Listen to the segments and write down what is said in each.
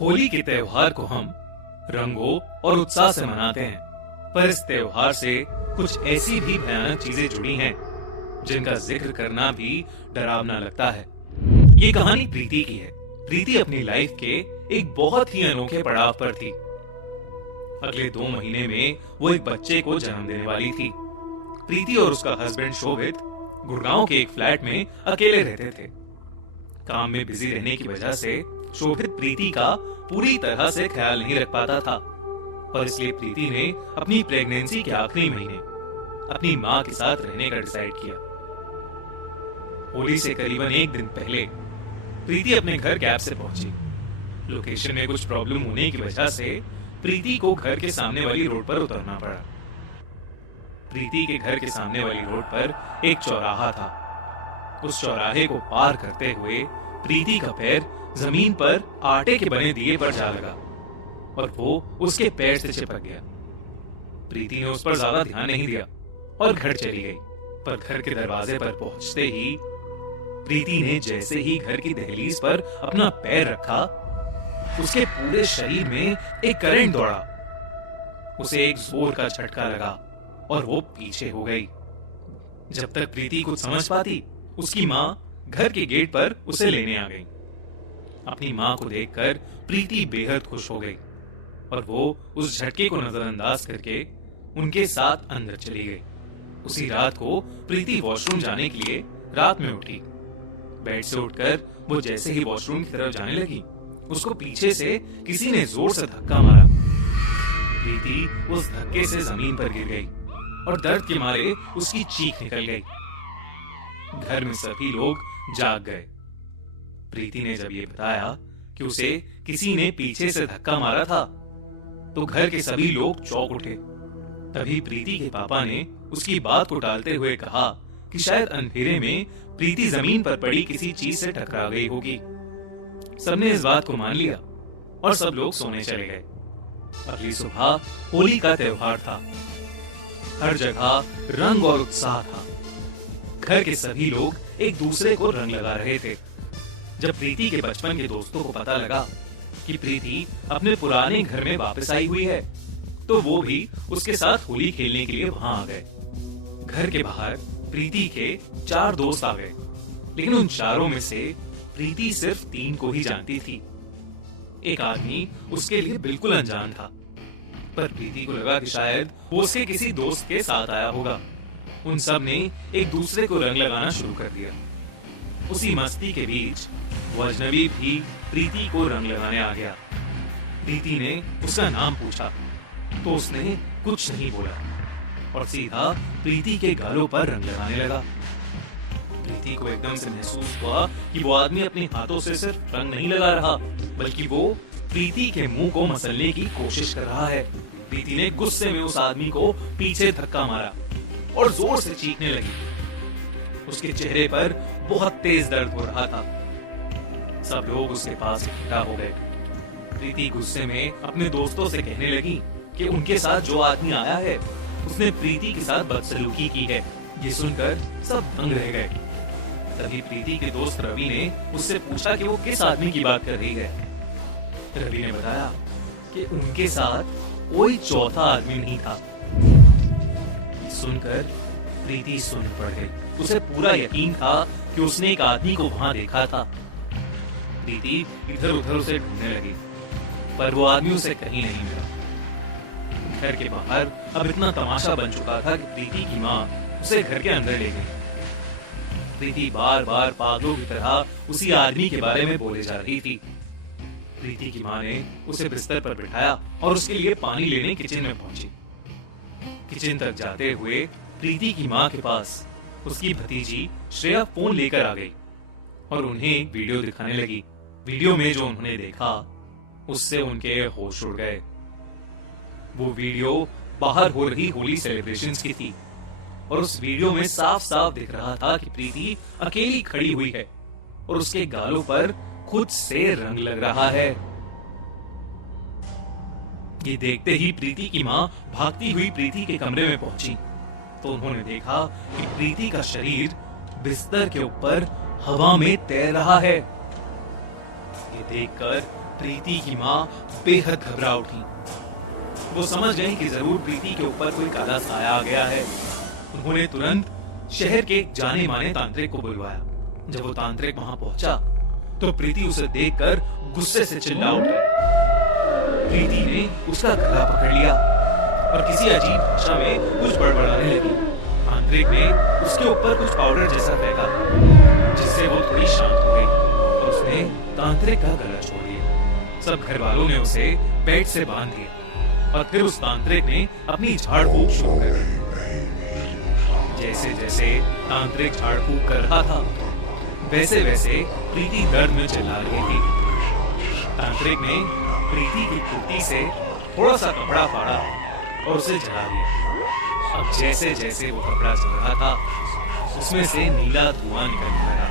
होली के त्योहार को हम रंगों और उत्साह से मनाते हैं, पर इस त्योहार से कुछ ऐसी भी भयानक चीजें जुड़ी हैं जिनका जिक्र करना भी डरावना लगता है। ये कहानी प्रीति की है। प्रीति अपनी लाइफ के एक बहुत ही अनोखे पड़ाव पर थी। अगले 2 महीने में वो एक बच्चे को जन्म देने वाली थी। प्रीति और उसका हस्बैंड शोभित गुड़गांव के एक फ्लैट में अकेले रहते थे। काम में बिजी रहने की वजह से शोभित प्रीति का पूरी तरह से ख्याल नहीं रख पाता था और इसलिए प्रीति ने अपनी प्रेगनेंसी के आखिरी महीने अपनी मां के साथ रहने का डिसाइड किया। होली से करीबन 1 दिन पहले प्रीति अपने घर कैब से पहुंची। लोकेशन में कुछ प्रॉब्लम होने की वजह से प्रीति को घर के सामने वाली रोड पर उतरना पड़ा। प्रीति के घर के सामने वाली रोड पर एक चौराहा था। उस चौराहे को पार करते हुए प्रीति का पैर जमीन पर आटे के बने दिए पर जा लगा और वो उसके पैर से चिपक गया। प्रीति ने उस पर ज्यादा ध्यान नहीं दिया और घर चली गई। पर घर के दरवाजे पर पहुंचते ही प्रीति ने जैसे ही घर की दहलीज पर अपना पैर रखा, उसके पूरे शरीर में एक करंट दौड़ा। उसे एक जोर का झटका लगा और वो पीछे हो गई। जब तक प्रीति कुछ समझ पाती, उसकी मां घर के गेट पर उसे लेने आ गई। अपनी मां को देखकर प्रीति बेहद खुश हो गई और वो उस झटके को नजरअंदाज करके उनके साथ अंदर चली गई। उसी रात को प्रीति वॉशरूम जाने के लिए रात में उठी। बेड से उठकर वो जैसे ही वॉशरूम की तरफ जाने लगी, उसको पीछे से किसी ने जोर से धक्का मारा। प्रीति उस धक्के से जमीन पर गिर गई और दर्द के मारे उसकी चीख निकल गई। घर में सभी लोग जाग गए। प्रीति ने जब ये बताया कि उसे किसी ने पीछे से धक्का मारा था, तो घर के सभी लोग चौंक उठे। तभी प्रीति के पापा ने उसकी बात को टालते हुए कहा कि शायद अंधेरे में प्रीति जमीन पर पड़ी किसी चीज से टकरा गई होगी। सबने इस बात को मान लिया और सब लोग सोने चले गए। अगली सुबह होली का त्योहार था। हर जगह रंग और उत्साह था। घर के सभी लोग एक दूसरे को रंग लगा रहे थे। जब प्रीति के बचपन के दोस्तों को पता लगा कि प्रीति अपने पुराने घर में वापस आई हुई है, तो वो भी उसके साथ होली खेलने के लिए वहां आ गए। घर के बाहर प्रीति के 4 दोस्त आ गए, लेकिन उन चारों में से प्रीति सिर्फ 3 को ही जानती थी। एक आदमी उसके लिए बिल्कुल अनजान था, पर प्रीति को लगा कि शायद वो उसके किसी दोस्त के साथ आया होगा। उन सब ने एक दूसरे को रंग लगाना शुरू कर दिया। उसी मस्ती के बीच वो अजनबी भी प्रीति को रंग लगाने आ गया। प्रीति ने उसका नाम पूछा तो उसने कुछ नहीं बोला और सीधा प्रीति के गालों पर रंग लगाने लगा। प्रीति को एकदम से महसूस हुआ कि वो आदमी अपने हाथों से सिर्फ रंग नहीं लगा रहा, बल्कि वो प्रीति के मुंह को मसलने की कोशिश कर रहा है। प्रीति ने गुस्से में उस आदमी को पीछे धक्का मारा और जोर से चीखने लगी। उसके चेहरे पर बहुत तेज दर्द हो रहा था। सब लोग उसके पास इकट्ठा हो गए। प्रीति गुस्से में अपने दोस्तों से कहने लगी कि उनके साथ जो आदमी आया है उसने प्रीति के साथ बदसलूकी की है। ये सुनकर सब दंग रह गए। तभी प्रीति के दोस्त रवि ने उससे पूछा कि वो किस आदमी की बात कर रही है। रवि ने बताया कि उनके साथ कोई चौथा आदमी नहीं था। सुनकर प्रीति सुन पड़ गई। उसे पूरा यकीन था कि उसने एक आदमी को वहां देखा था। प्रीति इधर उधर उसे ढूंढने लगी, पर वो आदमी उसे कहीं नहीं मिला। घर के बाहर अब इतना तमाशा बन चुका था कि प्रीति की मां उसे घर के अंदर ले गई। प्रीति बार बार पागलों की तरह उसी आदमी के बारे में बोले जा रही थी। प्रीति की मां ने उसे बिस्तर पर बिठाया और उसके लिए पानी लेने किचन में पहुंची। किचन तक जाते हुए प्रीति की मां के पास उसकी भतीजी श्रेया फोन लेकर आ गई और उन्हें एक वीडियो दिखाने लगी। वीडियो में जो उन्होंने देखा उससे उनके होश उड़ गए। वो वीडियो बाहर हो रही होली सेलिब्रेशंस की थी और उस वीडियो में साफ साफ दिख रहा था कि प्रीति अकेली खड़ी हुई है और उसके गालों पर खुद से रंग लग रहा है। ये देखते ही प्रीति की मां भागती हुई प्रीति के कमरे में पहुंची तो उन्होंने देखा कि प्रीति का शरीर बिस्तर के ऊपर हवा में तैर रहा है। ये देखकर प्रीति की माँ बेहद घबरा उठी। वो समझ गई कि जरूर प्रीति के ऊपर कोई काला साया आ गया है। उन्होंने तुरंत शहर के एक जाने माने तांत्रिक को बुलवाया। जब वो तांत्रिक वहां पहुंचा तो प्रीति उसे देखकर गुस्से से चिल्ला उठी। प्रीति ने उसका गला पकड़ लिया और किसी अजीब भाषा में कुछ बड़बड़ाने लगी। तांत्रिक ने उसके ऊपर कुछ पाउडर जैसा फेंका, जिससे वो थोड़ी शांत हो गई और उसने तांत्रिक का गला छोड़ दिया। सब घर वालों ने उसे बेड से बांध दिया और फिर उस तांत्रिक ने अपनी झाड़ फूक शुरू कर दी। जैसे जैसे तांत्रिक झाड़ फूक कर रहा था, वैसे वैसे प्रीति दर्द में चिल्ला रही थी। तांत्रिक ने प्रीति की कुर्ती से थोड़ा सा कपड़ा फाड़ा और उसे जला दिया। अब जैसे जैसे वो कपड़ा जल रहा था, उसमें से नीला धुआं निकलने लगा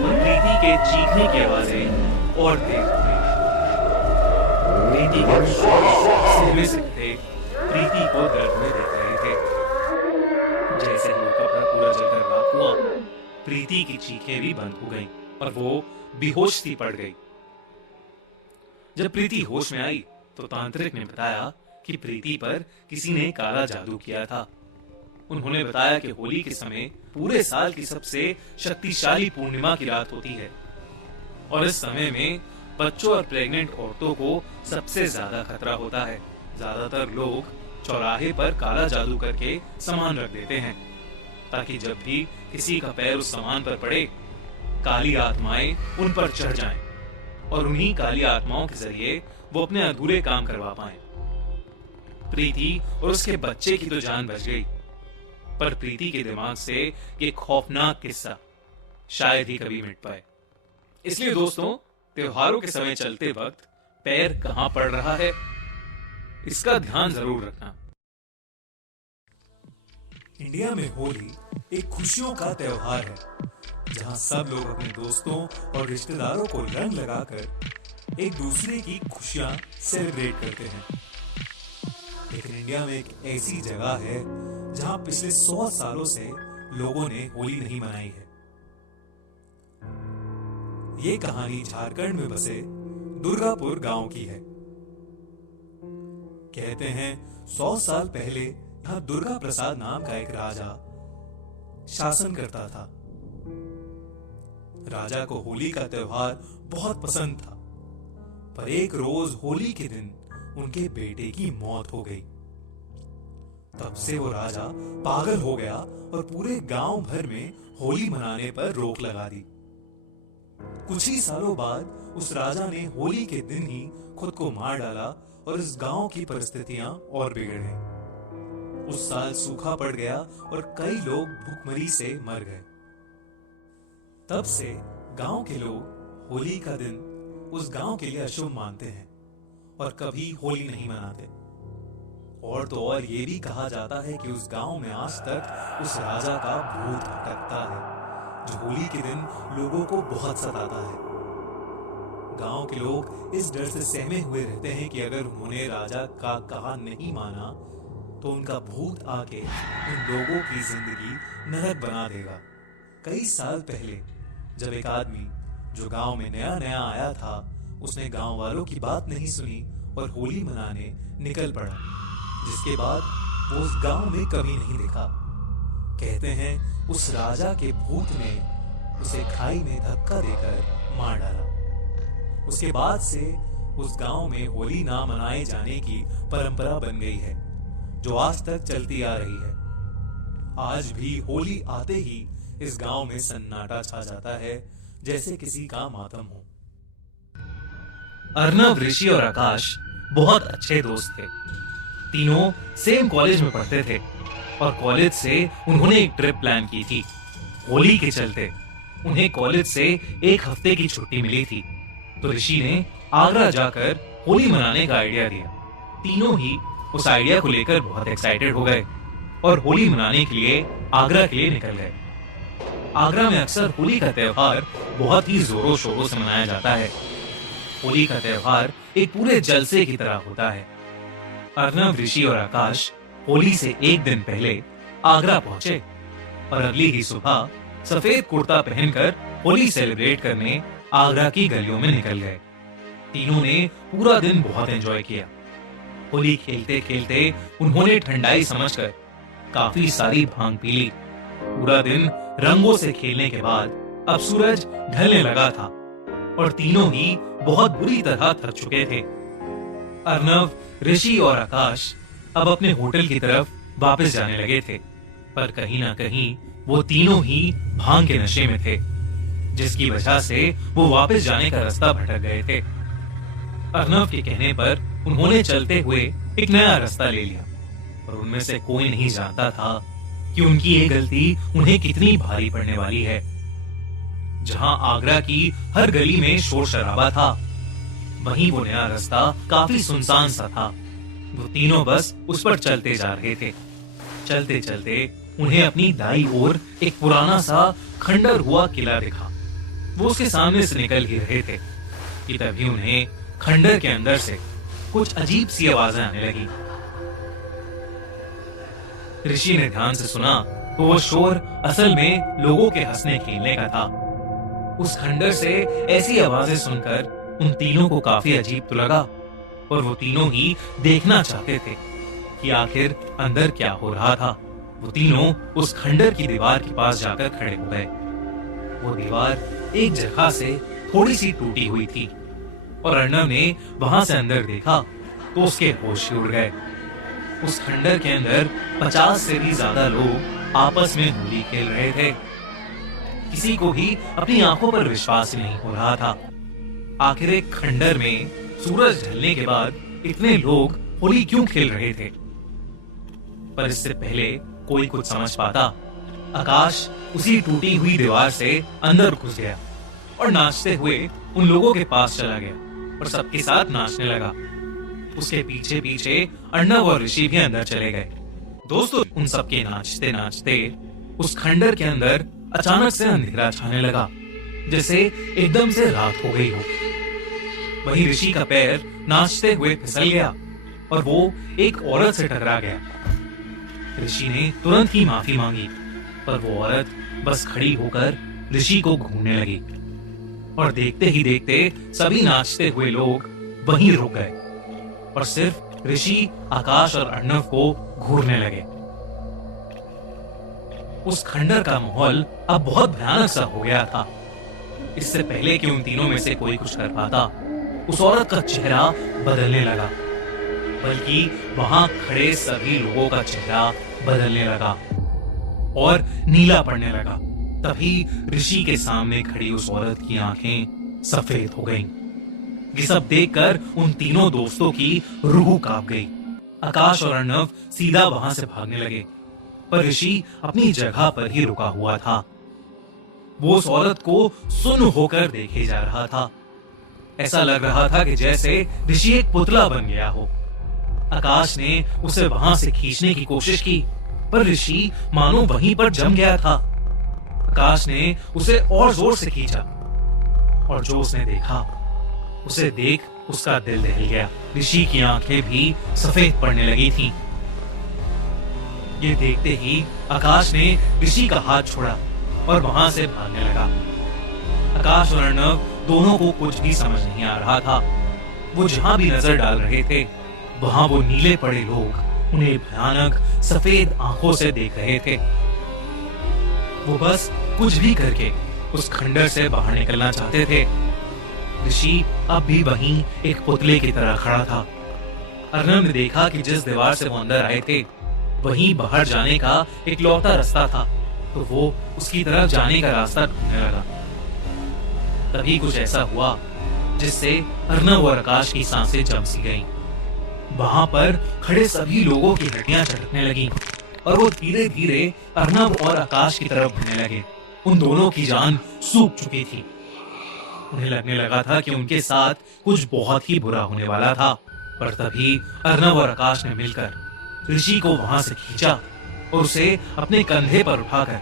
और प्रीति के चीखने की आवाजें और तेज हो गई। प्रीति के सिर से प्रीति को दर्द में देख रहे थे। जैसे ही वो कपड़ा पूरा जलकर राख हुआ, प्रीति की चीखें भी बंद हो गईं और वो बेहोश सी पड़ गई। जब प्रीति होश में आई तो तांत्रिक ने बताया कि प्रीति पर किसी ने काला जादू किया था। उन्होंने बताया कि होली के समय पूरे साल की सबसे शक्तिशाली पूर्णिमा की रात होती है और इस समय में बच्चों और प्रेग्नेंट औरतों को सबसे ज्यादा खतरा होता है। ज्यादातर लोग चौराहे पर काला जादू करके सामान रख देते हैं ताकि जब भी किसी का पैर उस सामान पर पड़े, काली आत्माएं उन पर चढ़ जाएं और उन्हीं काली आत्माओं के जरिए वो अपने अधूरे काम करवा पाएं। प्रीति और उसके बच्चे की तो जान बच गई, पर प्रीति के दिमाग से ये खौफनाक किस्सा शायद ही कभी मिट पाए। इसलिए दोस्तों, त्योहारों के समय चलते वक्त पैर कहां पड़ रहा है, इसका ध्यान जरूर रखना। इंडिया में होली एक खुशियों का त्योहार है, जहां सब लोग अपने दोस्तों और रिश्तेदारों को रंग लगाकर एक दूसरे की खुशियां सेलिब्रेट करते हैं। लेकिन इंडिया में एक ऐसी जगह है जहां पिछले 100 सालों से लोगों ने होली नहीं मनाई है। ये कहानी झारखंड में बसे दुर्गापुर गांव की है। कहते हैं 100 साल पहले यहाँ दुर्गा प्रसाद नाम का एक राजा शासन करता था। राजा को होली का त्योहार बहुत पसंद था, पर एक रोज होली के दिन उनके बेटे की मौत हो गई। तब से वो राजा पागल हो गया और पूरे गांव भर में होली मनाने पर रोक लगा दी। कुछ ही सालों बाद उस राजा ने होली के दिन ही खुद को मार डाला और इस गांव की परिस्थितियां और बिगड़ गईं। उस साल सूखा पड़ गया और कई लोग भूखमरी से मर गए। तब से गांव के लोग होली का दिन उस गांव के लिए अशुभ मानते हैं और कभी होली नहीं मनाते। और तो और ये भी कहा जाता है कि उस गांव में आज तक उस राजा का भूत भटकता है, जो होली के दिन लोगों को बहुत सताता है। गांव के लोग इस डर से सहमे हुए रहते हैं कि अगर उन्होंने राजा का कहा नहीं माना तो उनका भूत आके उन लोगों की जिंदगी नरक बना देगा। कई साल पहले जब एक आदमी जो गांव में नया नया आया था, उसने गांव वालों की बात नहीं सुनी और होली मनाने निकल पड़ा, जिसके बाद वो उस गांव में कभी नहीं दिखा। कहते हैं उस राजा के भूत ने उसे खाई में धक्का देकर मार डाला। उसके बाद से उस गांव में होली ना मनाए जाने की परंपरा बन गई है, जो आज तक चलती आ रही है। आज भी होली आते ही इस गांव में सन्नाटा छा जाता है, जैसे किसी का मातम हो। अर्नव, ऋषि और आकाश बहुत अच्छे दोस्त थे। तीनों सेम कॉलेज में पढ़ते थे और कॉलेज से उन्होंने एक ट्रिप प्लान की थी। होली के चलते उन्हें कॉलेज से एक हफ्ते की छुट्टी मिली थी, तो ऋषि ने आगरा जाकर होली मनाने का आइडिया दिया। तीनों ही उस आइडिया को लेकर बहुत एक्साइटेड हो गए और होली मनाने के लिए आगरा के लिए निकल गए। आगरा में अक्सर होली का त्योहार बहुत ही जोरों शोरों से मनाया जाता है। होली का त्योहार एक पूरे जलसे की तरह होता है। अर्नव, ऋषि और आकाश होली से एक दिन पहले आगरा पहुंचे और अगली ही सुबह सफेद कुर्ता पहनकर होली सेलिब्रेट करने आगरा की गलियों में निकल गए। तीनों ने पूरा दिन बहुत एंजॉय किया। होली खेलते खेलते उन्होंने ठंडाई समझकर काफी सारी भांग पी ली। पूरा दिन रंगों से खेलने के बाद अब सूरज ढलने लगा था और तीनों ही बहुत बुरी तरह थक चुके थे। अर्नव, ऋषि और आकाश अब अपने होटल की तरफ वापस जाने लगे थे, पर कहीं ना कहीं वो तीनों ही भांग के नशे में थे, जिसकी वजह से वो वापस जाने का रास्ता भटक गए थे। अर्नव के कहने पर उन्होंने चलते हुए एक नया रास्ता ले लिया, और उनमें से कोई नहीं जानता था कि उनकी ये गलती उन्हें कितनी भारी पड़ने वाली है। जहां आगरा की हर गली में शोर शराबा था, वहीं वो नया रास्ता काफी सुनसान सा था। वो तीनों बस उस पर चलते जा रहे थे। चलते चलते उन्हें अपनी दाईं ओर एक पुराना सा खंडर हुआ किला दिखा। वो उसके सामने से निकल ही रहे थे कि तभी उन्हें खंडर के अंदर से कुछ अजीब सी आवाजें आने लगी। ऋषि ने ध्यान से सुना तो वो शोर असल में लोगों के हंसने खेलने का था। उस खंडर से ऐसी आवाजें सुनकर उन तीनों को काफी अजीब तो लगा, और वो तीनों ही देखना चाहते थे कि आखिर अंदर क्या हो रहा था। वो तीनों उस खंडर की दीवार के पास जाकर खड़े हो गए। वो दीवार एक जगह से थोड़ी सी टूटी हुई थी, और अर्णव ने वहां से अंदर देखा तो उसके होश उड़ गए। उस खंडर के अंदर 50 से भी ज्यादा लोग आपस में होली खेल रहे थे। किसी को भी अपनी आंखों पर विश्वास ही नहीं हो रहा था। आखिर एक खंडर में सूरज ढलने के बाद इतने लोग होली क्यों खेल रहे थे? पर इससे पहले कोई कुछ समझ पाता, आकाश उसी टूटी हुई दीवार से अंदर घुस गया और नाचते हुए उन लोगों के पास चला गया और सबके साथ नाचने लगा। उसके पीछे पीछे अर्णव और ऋषि भी अंदर चले गए। दोस्तों, उन सबके नाचते नाचते उस खंडर के अंदर अचानक से अंधेरा छाने लगा, जैसे एकदम से रात हो गई हो। वहीं ऋषि का पैर नाचते हुए फिसल गया और वो एक औरत से टकरा गया। ऋषि ने तुरंत ही माफी मांगी, पर वो औरत बस खड़ी होकर ऋषि को घूरने लगी, और देखते ही देखते सभी नाचते हुए लोग वहीं रुक गए और सिर्फ ऋषि, आकाश और अर्णव को घूरने लगे। उस खंडर का माहौल अब बहुत भयानक सा हो गया था। इससे पहले कि उन तीनों में से कोई कुछ कर पाता, उस औरत का चेहरा बदलने लगा, बल्कि वहां खड़े सभी लोगों का चेहरा बदलने लगा और नीला पड़ने लगा। तभी ऋषि के सामने खड़ी उस औरत की आंखें सफेद हो गईं। ये सब देखकर उन तीनों दोस्तों की रूह कांप गई। आकाश और अर्णव सीधा वहां से भागने लगे, पर ऋषि अपनी जगह पर ही रुका हुआ था। वो उस औरत को सुन्न होकर देखे जा रहा था। ऐसा लग रहा था कि जैसे ऋषि एक पुतला बन गया हो। आकाश ने उसे वहां से खींचने की कोशिश की, पर ऋषि मानो वहीं पर जम गया था। आकाश ने उसे और जोर से खींचा, और जो उसने देखा, उसे देख उसका दिल दहल गया। ऋषि की आंखें भी सफेद पड़ने लगी थीं। ये देखते ही आकाश ने ऋषि का हाथ छोड़ा और वहां से भागने लगा। आकाश और अर्णव दोनों को कुछ भी समझ नहीं आ रहा था। वो जहां भी नजर डाल रहे थे, वहां वो नीले पड़े लोग उन्हें भयानक सफेद आंखों से देख रहे थे। वो बस कुछ भी करके उस खंडर से बाहर निकलना चाहते थे। ऋषि अब भी वहीं एक पुतले की तरह खड़ा था। अर्णव ने देखा कि जिस दीवार से वो अंदर आए थे, वहीं बाहर जाने का एक लौता रास्ता था, तो वो उसकी तरफ जाने का रास्ता ढूंढने लगा। तभी कुछ ऐसा हुआ जिससे अर्णव और आकाश की सांसें जम सी गईं। वहां पर खड़े सभी लोगों की हड्डियां चटकने लगीं और वो धीरे धीरे अर्णव और आकाश की तरफ बढ़ने लगे। उन दोनों की जान सूख चुकी थी। उन्हें लगने लगा था कि उनके साथ कुछ बहुत ही बुरा होने वाला था, पर तभी अर्णव और आकाश ने मिलकर ऋषि को वहां से खींचा और उसे अपने कंधे पर उठाकर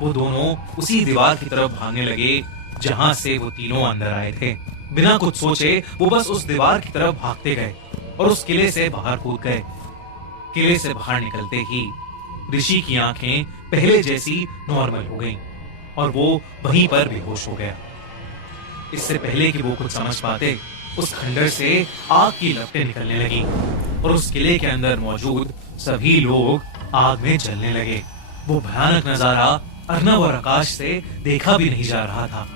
वो दोनों उसी दीवार की तरफ भागने लगे जहां से वो तीनों अंदर आए थे। बिना कुछ सोचे वो बस उस दीवार की तरफ भागते गए और उस किले से बाहर कूद गए। किले से बाहर निकलते ही ऋषि की आंखें पहले जैसी नॉर्मल हो गईं और वो वहीं पर बेहोश हो गया। इससे पहले कि वो कुछ समझ पाते, उस खंडर से आग की लपटें निकलने लगी और उस किले के अंदर मौजूद सभी लोग आग में जलने लगे। वो भयानक नजारा अर्नव और आकाश से देखा भी नहीं जा रहा था।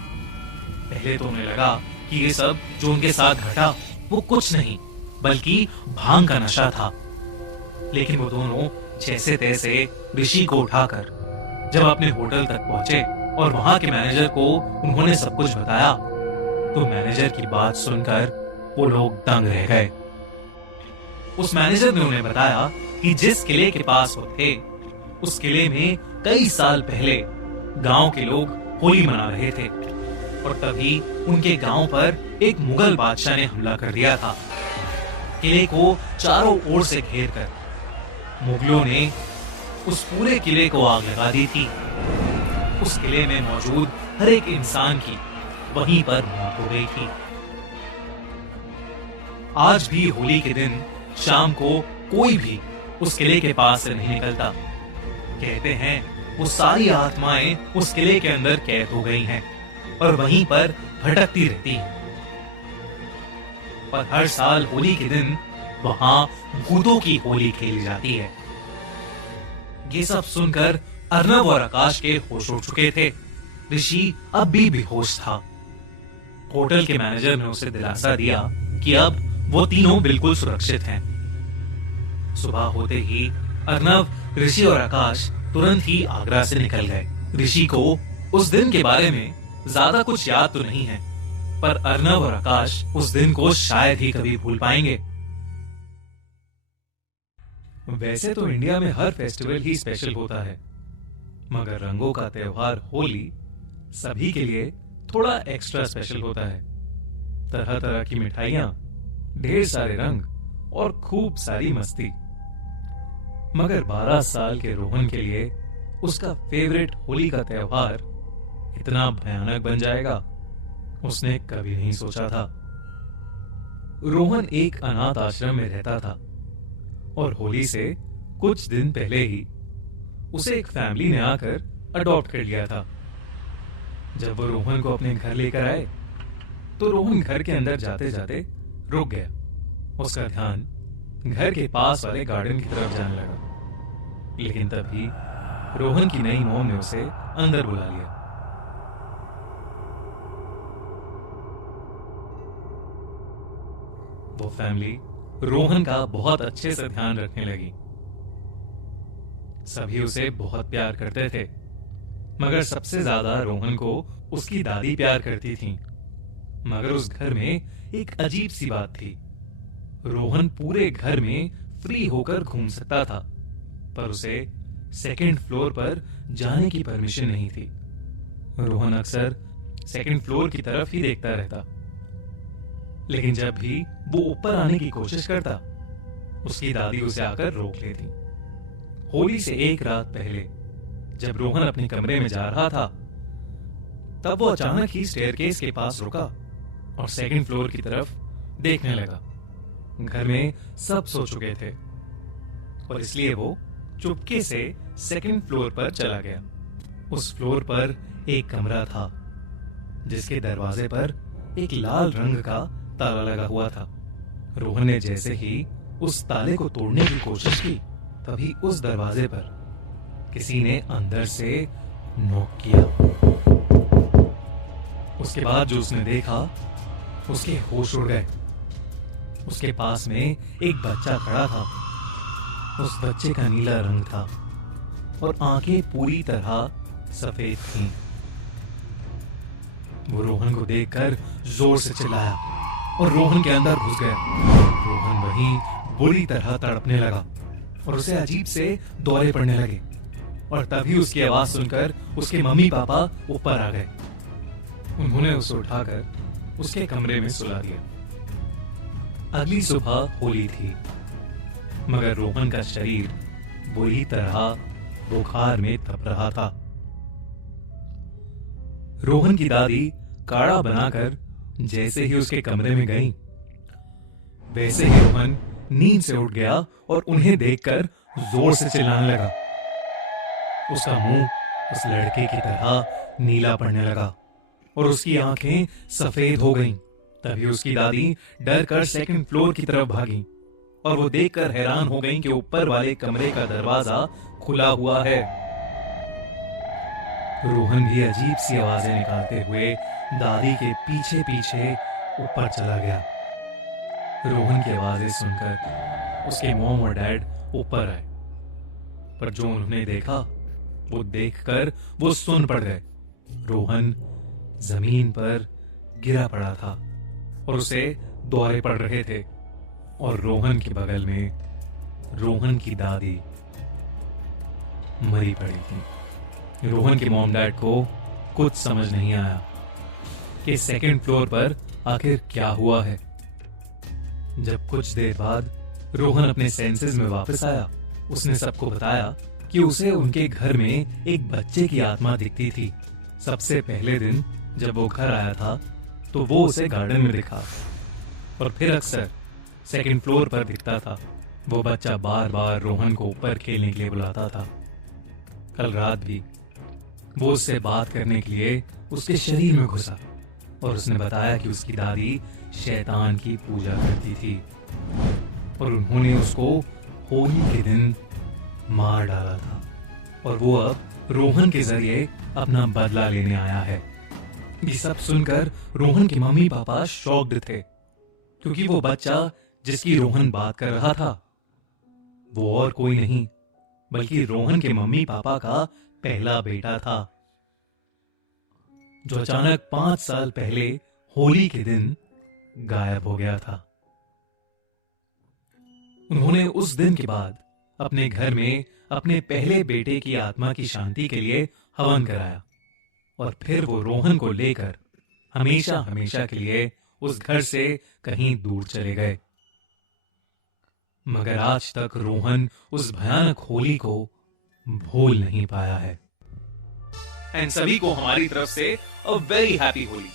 पहले तो उन्हें लगा कि ये सब जो उनके साथ घटा वो कुछ नहीं बल्कि भांग का नशा था। लेकिन वो दोनों जैसे तैसे ऋषि को उठाकर जब अपने होटल तक पहुंचे और वहां के मैनेजर को उन्होंने सब कुछ बताया, तो मैनेजर की बात सुनकर वो लोग दंग रह गए। उस मैनेजर ने उन्हें बताया कि जिस किले के पास वो थे, उस किले में कई साल पहले गांव के लोग होली मना रहे थे और तभी उनके गांव पर एक मुगल बादशाह ने हमला कर दिया था। किले को चारों ओर से घेरकर मुगलों ने उस पूरे किले को आग लगा दी थी। उस किले में मौजूद हर एक इंसान की वहीं पर मौत हो गई थी। आज भी होली के दिन शाम को कोई भी उस किले के पास से नहीं निकलता। कहते हैं वो सारी आत्माएं उस किले के अंदर कैद हो गई हैं और वहीं पर भटकती रहती हैं। पर हर साल होली के दिन वहां भूतों की होली खेली जाती है। ये सब सुनकर अर्नव और आकाश के होश उड़ चुके थे। ऋषि अब भी बेहोश था। होटल के मैनेजर ने उसे दिलासा दिया कि अब वो तीनों बिल्कुल सुरक्षित हैं। सुबह होते ही अर्नव, ऋषि और आकाश तुरंत ही आगरा से निकल गए। ऋषि को उस दिन के बारे में ज्यादा कुछ याद तो नहीं है, पर अर्नव और आकाश उस दिन को शायद ही कभी भूल पाएंगे। वैसे तो इंडिया में हर फेस्टिवल ही स्पेशल होता है, मगर रंगों का त्योहार होली सभी के लिए थोड़ा एक्स्ट्रा स्पेशल होता है। तरह तरह की मिठाइयां, ढेर सारे रंग और खूब सारी मस्ती। मगर 12 साल के रोहन के लिए उसका फेवरेट होली का त्योहार इतना भयानक बन जाएगा, उसने कभी नहीं सोचा था। रोहन एक अनाथ आश्रम में रहता था और होली से कुछ दिन पहले ही उसे एक फैमिली ने आकर अडॉप्ट कर लिया था। जब वो रोहन को अपने घर लेकर आए, तो रोहन घर के अंदर जाते जाते रुक गया। उसका ध्यान घर के पास वाले गार्डन की तरफ जाने लगा, लेकिन तभी रोहन की नई मॉम ने उसे अंदर बुला लिया। वो फैमिली रोहन का बहुत अच्छे से ध्यान रखने लगी। सभी उसे बहुत प्यार करते थे, मगर सबसे ज्यादा रोहन को उसकी दादी प्यार करती थी। मगर उस घर में एक अजीब सी बात थी। रोहन पूरे घर में फ्री होकर घूम सकता था, पर उसे सेकंड फ्लोर पर जाने की परमिशन नहीं थी। रोहन अक्सर सेकंड फ्लोर की तरफ ही देखता रहता, लेकिन जब भी वो ऊपर आने की कोशिश करता, उसकी दादी उसे आकर रोक लेती। होली से एक रात पहले जब रोहन अपने कमरे में जा रहा था, तब वो अचानक ही स्टेयरकेस के पास रुका और सेकंड फ्लोर की तरफ देखने लगा। घर में सब सो चुके थे और इसलिए वो चुपके से सेकंड फ्लोर पर चला गया। उस फ्लोर पर एक कमरा था, जिसके दरवाजे पर एक लाल रंग का ताला लगा हुआ था। रोहन ने जैसे ही उस ताले को तोड़ने की कोशिश की, तभी उस दरवाजे पर किसी ने अंदर से नॉक किया। उसके बाद जो उसने देखा, उसके होश उड़ गए। उसके पास में एक बच्चा खड़ा था। उस बच्चे का नीला रंग था और आंखें पूरी तरह सफेद थीं। वो रोहन को देखकर जोर से चिल्लाया और रोहन के अंदर घुस गया। रोहन वहीं बुरी तरह तड़पने लगा और उसे अजीब से दौरे पड़ने लगे, और तभी उसकी आवाज सुनकर उसके मम्मी पापा ऊपर आ गए। उन्होंने उसे उठाकर उसके कमरे में सुला दिया। अगली सुबह होली थी, मगर रोहन का शरीर बुरी तरह बुखार में तप रहा था। रोहन की दादी काढ़ा बनाकर जैसे ही उसके कमरे में गई, वैसे ही रोहन नींद से उठ गया और उन्हें देखकर जोर से चिल्लाने लगा। उसका मुंह उस लड़के की तरह नीला पड़ने लगा और उसकी आंखें सफेद हो गईं। तभी उसकी दादी डर कर सेकंड फ्लोर की तरफ भागी और वो देखकर हैरान हो गईं कि ऊपर वाले कमरे का दरवाजा खुला हुआ है। रोहन भी अजीब सी आवाजें निकालते हुए दादी के पीछे पीछे ऊपर चला गया। रोहन की आवाजें सुनकर उसके मॉम और डैड ऊपर आए, पर जो उन्होंने देखा वो देखकर वो सुन पड़ गए। रोहन जमीन पर गिरा पड़ा था और उसे दौरे पड़ रहे थे और रोहन के बगल में रोहन की दादी मरी पड़ी थी। रोहन के मॉम डैड को कुछ समझ नहीं आया कि सेकंड फ्लोर पर आखिर क्या हुआ है। जब कुछ देर बाद रोहन अपने सेंसेस में वापस आया, उसने सबको बताया कि उसे उनके घर में एक बच्चे की आत्मा दिखती थी। सबसे पहले दिन जब वो घर आया था तो वो उसे गार्डन में दिखा और फिर अक्सर सेकंड फ्लोर पर दिखता था। वो बच्चा बार बार रोहन को ऊपर खेलने के लिए बुलाता था। कल रात भी वो उससे बात करने के लिए उसके शरीर में घुसा और उसने बताया कि उसकी दादी शैतान की पूजा करती थी और उन्होंने उसको होली के दिन मार डाला था और वो अब रोहन के जरिए अपना बदला लेने आया है। ये सब सुनकर रोहन के मम्मी पापा शॉक्ड थे, क्योंकि वो बच्चा जिसकी रोहन बात कर रहा था वो और कोई नहीं बल्कि रोहन के मम्मी पापा का पहला बेटा था, जो अचानक 5 साल पहले होली के दिन गायब हो गया था। उन्होंने उस दिन के बाद अपने घर में अपने पहले बेटे की आत्मा की शांति के लिए हवन कराया और फिर वो रोहन को लेकर हमेशा हमेशा के लिए उस घर से कहीं दूर चले गए। मगर आज तक रोहन उस भयानक होली को भूल नहीं पाया है। एंड सभी को हमारी तरफ से अ वेरी हैप्पी होली।